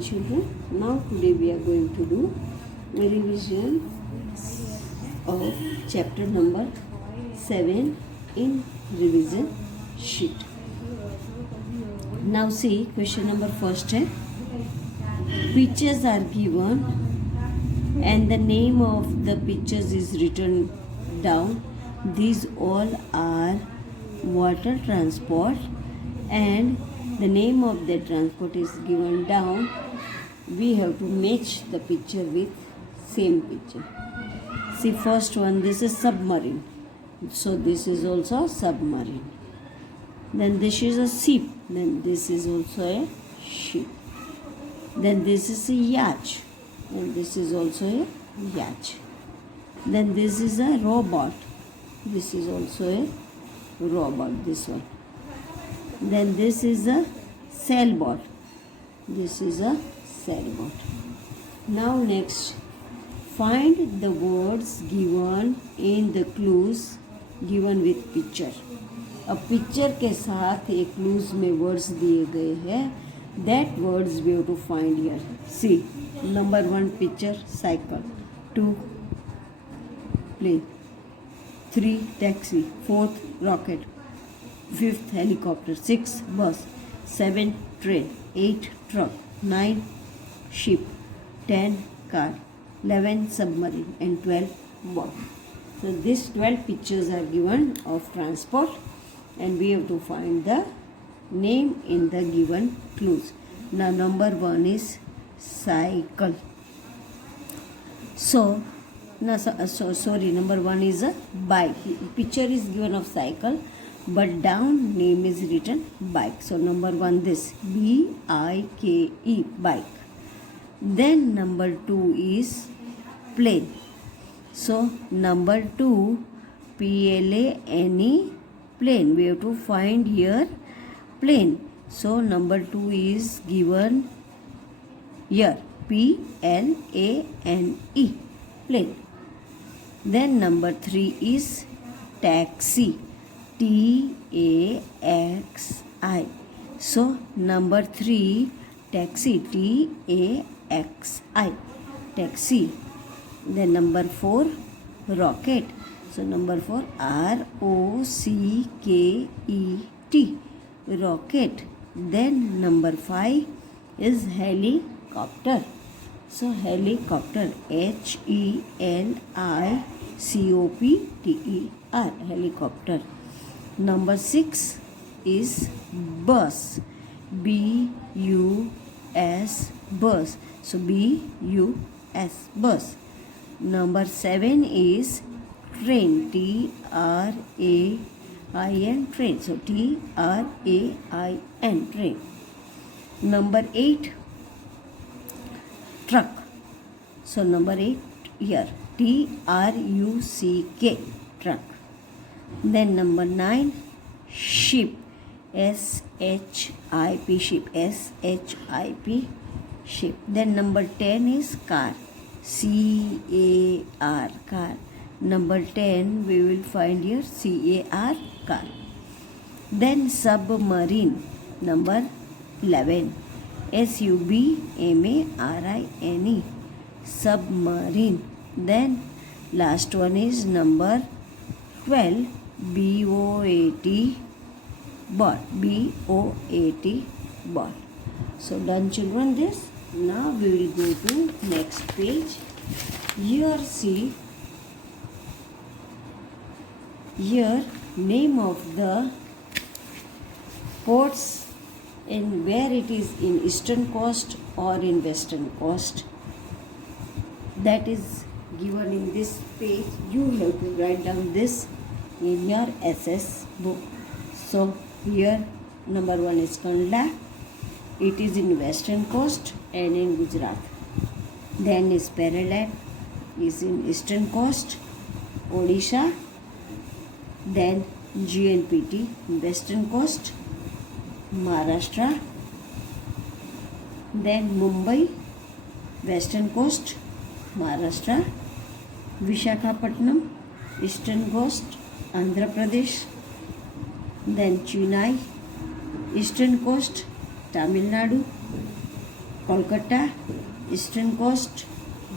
morning, children. Now today we are going to do a revision of chapter number 7 in revision sheet. Now see question number first है, pictures are given and the name of the pictures is written down. These all are water transport and the name of the transport is given down. We have to match the picture with same picture. See first one, this is submarine. So this is also submarine. Then this is a ship. Then this is also a ship. Then this is a yacht. And this is also a yacht. Then this is a robot. This is also a robot, this one. Then this is a sailboat. This is a sailboat. Now next, find the words given in the clues given with picture. अब picture के साथ एक clues में words दिए गए हैं. That words we have to find here. See number 1 picture cycle, 2 plane, 3 taxi, 4th rocket, 5th helicopter, 6 bus, 7 train, 8 truck, 9 ship, 10 car, 11 submarine and 12 boat. So these 12 pictures are given of transport and we have to find the name in the given clues. Now number 1 is cycle. Number 1 is a bike. Picture is given of cycle but down name is written bike. So number 1 this B-I-K-E, bike. Then number 2 is plane. So number 2 P-L-A-N-E, plane. We have to find here plane. So number 2 is given here, P-L-A-N-E, plane. Then number 3 is taxi, T-A-X-I. So number 3 taxi, T-A-X-I, taxi. Then number 4 rocket. So number 4 R-O-C-K-E-T, rocket. Then number 5 is helicopter. So helicopter, H-E-L-I-C-O-P-T-E-R, helicopter. Number 6 is bus, B-U-S, bus. So B-U-S, bus. Number 7 is train, T-R-A-I-N, train. So T-R-A-I-N, train. Number 8 truck. So number 8 here, T-R-U-C-K, truck. Then number 9 ship, S-H-I-P, ship, S-H-I-P, ship. Then number 10 is car, C-A-R, car. Number 10 we will find here, C-A-R, car. Then submarine, number 11, S-U-B-M-A-R-I-N-E, submarine. Then last one is number 12, B-O-A-T, boat, B-O-A-T, boat. So done children this. Now we will go to next page. Here see, here name of the ports in where it is in eastern coast or in western coast, that is given in this page. You have to write down this in your SS book. So here number 1 is Kandla, it is in western coast and in Gujarat. Then is Paralat, is in eastern coast, Odisha. Then GNPT, western coast, Maharashtra. Then Mumbai, western coast, Maharashtra. Visakhapatnam, eastern coast, Andhra Pradesh. Then Chennai, eastern coast, Tamil Nadu. Kolkata, eastern coast,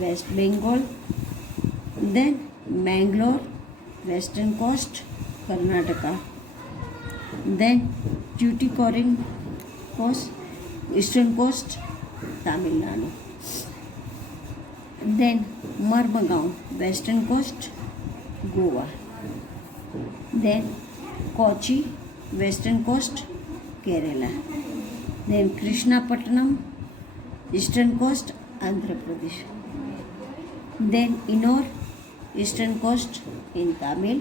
West Bengal, then Mangalore, western coast, Karnataka, then Tuticorin coast, eastern coast, Tamil Nadu, then Marmagao, western coast, Goa, then Kochi, western coast, Kerala, then Krishnapatnam, eastern coast, Andhra Pradesh, then Ennore, eastern coast in Tamil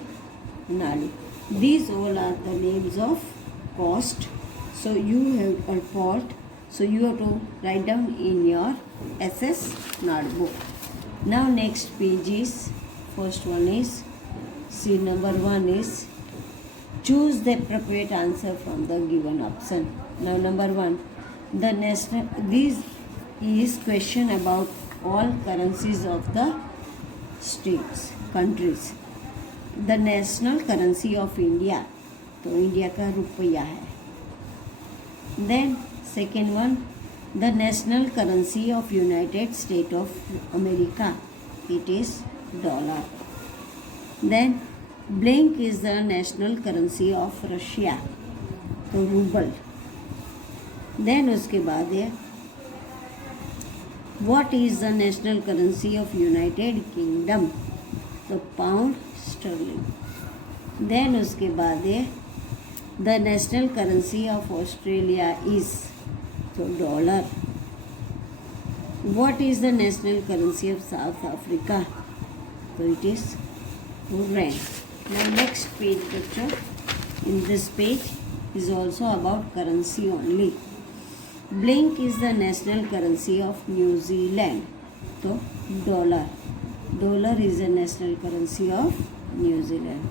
Nadu. These all are the names of coast. So you have a port. So you have to write down in your SS notebook. Now next page is, first one is, see number 1 is, choose the appropriate answer from the given option. Now number 1, the national, this is question about all currencies of the states, countries. The national currency of India, तो India का रुपया है. Then second one, the national currency of United State of America, it is dollar. Then blank is the national currency of Russia, तो rouble. Then उसके बाद है, what is the national currency of United Kingdom, तो pound sterling. Then उसके बाद है, the national currency of Australia is, तो dollar. What is the national currency of south Africa, तो it is Rand. Now next page बच्चों, in this page is also about currency only. Blink is the national currency of New Zealand, तो dollar. Dollar is the national currency of New Zealand.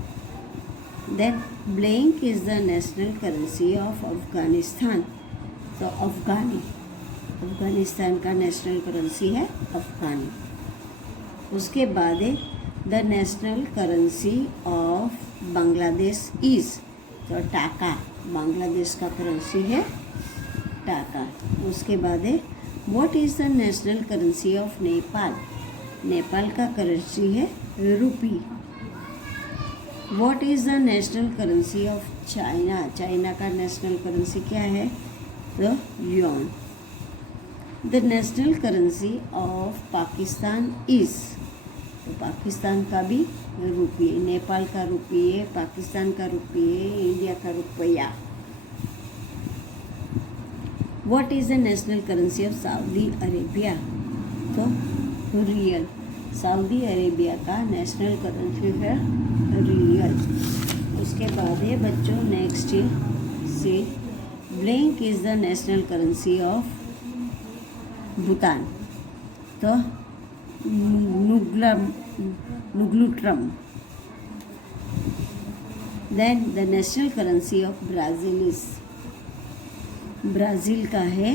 Then blank is the national currency of Afghanistan. तो अफगानिस्तान का national currency है अफगानी. उसके बाद है, the national currency of Bangladesh इज, तो टाका. बांग्लादेश का करेंसी है टाका. उसके बाद है, what is the national currency of Nepal, Nepal का करेंसी है rupee. What is the national currency of China, China का नेशनल करेंसी क्या है, तो yuan. The national currency of Pakistan is, तो पाकिस्तान का भी रुपये, नेपाल का रुपये, पाकिस्तान का रुपये, इंडिया का रुपया. What is the national currency of Saudi Arabia, तो रियल. सऊदी अरेबिया का नेशनल करेंसी है रियल. उसके बाद है बच्चों, नेक्स्ट से, blank is the national currency of Bhutan, तो ngultrum. Then the national currency of Brazil is, Brazil का है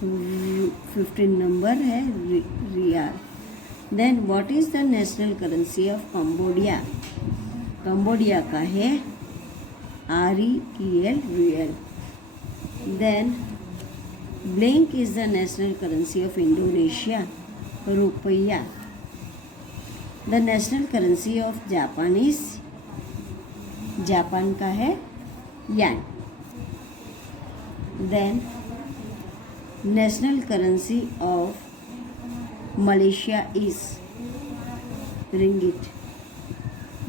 15 नंबर है real. Then what is the national currency of Cambodia, Cambodia का है REL riel. Then blank is the national currency of Indonesia, रुपया. The national currency of Japan is, Japan का है yen. Then national currency of Malaysia is ringgit.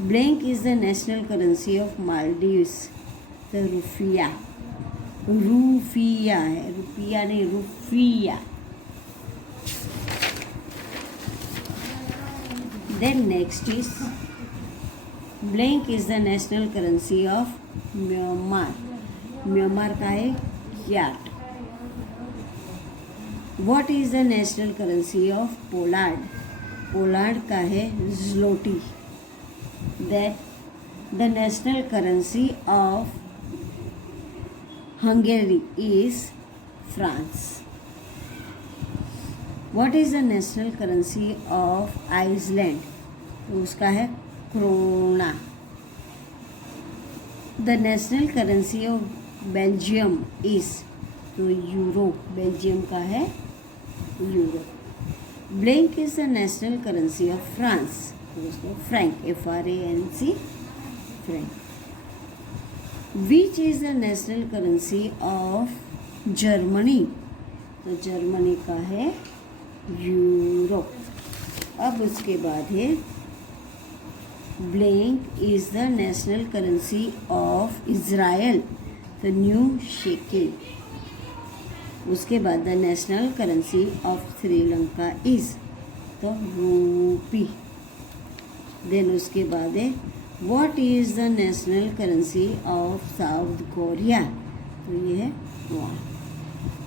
Blank is the national currency of Maldives, तो rufiyaa. Rufiyaa है, रुपया नहीं, rufiyaa. Then next is, blank is the national currency of Myanmar, Myanmar का है kyat. What is the national currency of Poland, Poland का है zloty. The national currency of Hungary is France. What is the national currency of Iceland, तो उसका है krona. The national currency of Belgium is, तो euro, Belgium का है euro. Blank is the national currency of France, franc, FRANC, franc. Which is the national currency of Germany, तो Germany का है euro. अब उसके बाद है blank is the national currency of Israel, तो न्यू शेकिल। उसके बाद the national currency of Sri Lanka is, तो रूपी। देन उसके बाद है what is the national currency of south Korea, तो ये है वॉन।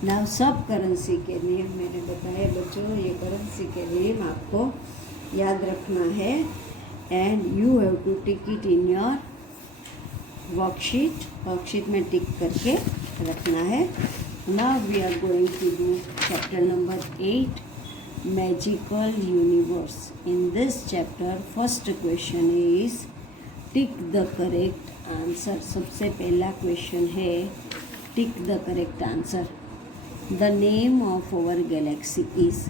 नाउ सब करेंसी के नेम मैंने बताया बच्चों, ये करेंसी के नेम आपको याद रखना है and you have to tick it in your worksheet में टिक करके रखना है। Now we are going to do chapter number 8, magical universe. In this chapter first question is tick the correct answer. सबसे पहला क्वेश्चन है tick the correct answer. The name of our galaxy is,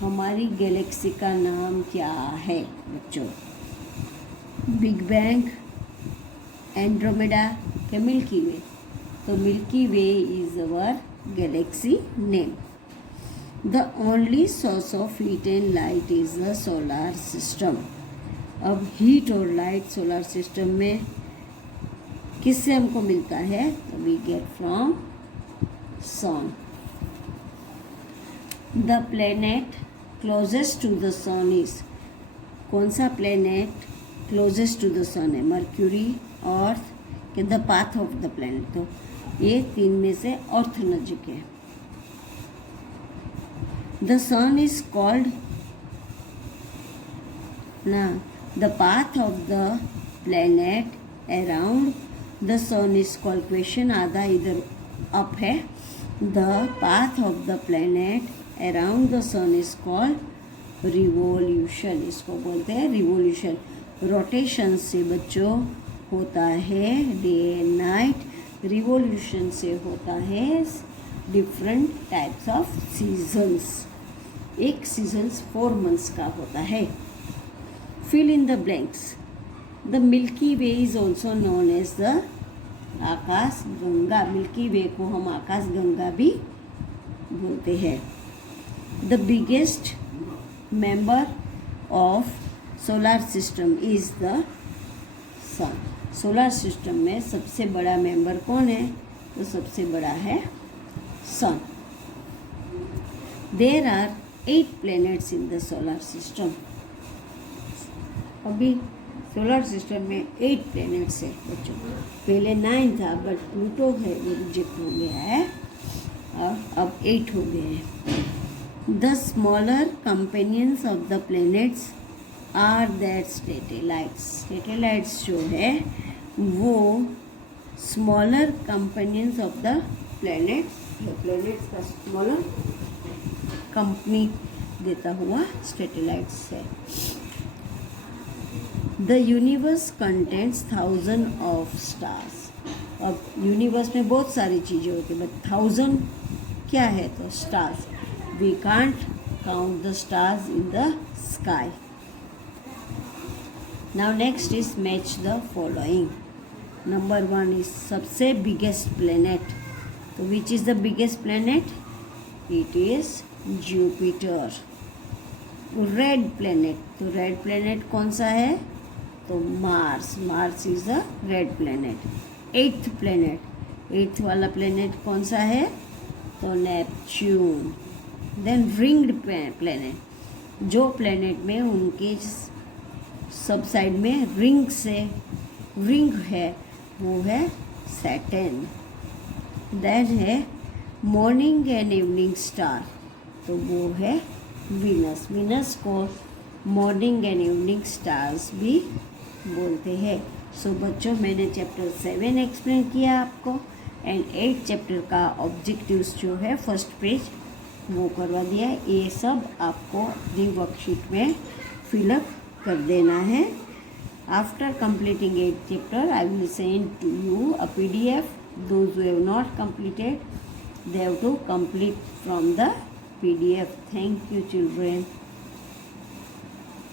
हमारी galaxy का नाम क्या है बच्चों? Big Bang, Andromeda या मिल्की वे, तो Milky Way is our galaxy name. The only source of heat and light is the solar system. अब heat और लाइट सोलर सिस्टम में किससे हमको मिलता है? तो we get from sun. The planet closest to the sun is, कौन सा planet closest to the sun है? मर्क्यूरी, अर्थ के the path of the planet, तो ये तीन में से अर्थ नजीक है। द सन इज कॉल्ड ना, the path of the planet around the sun is called, question आधा इधर अप है। The path of the planet around the sun is called revolution, इसको बोलते हैं रिवोल्यूशन। रोटेशन से बच्चों होता है डे एंड नाइट, रिवोल्यूशन से होता है डिफरेंट टाइप्स ऑफ सीजन्स। एक सीजन्स 4 मंथ्स का होता है। Fill in the blanks. The Milky Way is also known as the Akash Ganga, Milky Way को हम आकाश गंगा भी बोलते हैं। The biggest member of solar system is the sun. Solar system में सबसे बड़ा मेंबर कौन है? तो सबसे बड़ा है sun. There are 8 planets in the solar system. अभी सोलर सिस्टम में 8 प्लैनेट्स है बच्चों, पहले 9 था बट प्लूटो है वो रिजेक्ट हो गया है और अब 8 हो गए हैं। The smaller companions of the planets are that satellites. Satellites जो है वो smaller companions of the planets, planets का स्मॉलर कंपनी देता हुआ सैटेलाइट्स है। The universe contents 1000 of stars. अब यूनिवर्स में बहुत सारी चीज़ें होती है बट 1000 क्या है? तो stars. We can't count the stars in the sky. Now next is match the following. Number 1 is सबसे बिगेस्ट प्लेनेट, तो which is the biggest planet? It is Jupiter. Red planet, तो रेड प्लेनेट कौन सा है? तो Mars. Mars is the red planet. 8th planet, 8th वाला planet कौन सा है? तो नेपच्यून। देन रिंग्ड प्लेनेट, जो प्लेनेट में उनके सब साइड में रिंग है वो है सैटर्न। देन है मॉर्निंग एंड इवनिंग स्टार, तो वो है वीनस। वीनस को मॉर्निंग एंड इवनिंग स्टार्स भी बोलते हैं। सो बच्चों मैंने चैप्टर 7 एक्सप्लेन किया आपको एंड 8 चैप्टर का ऑब्जेक्टिव्स जो है फर्स्ट पेज वो करवा दिया है। ये सब आपको अपनी वर्कशीट में फिलअप कर देना है। After completing 8th chapter, I will send to you a PDF. Those who have not completed, they have to complete from the PDF. Thank you, children.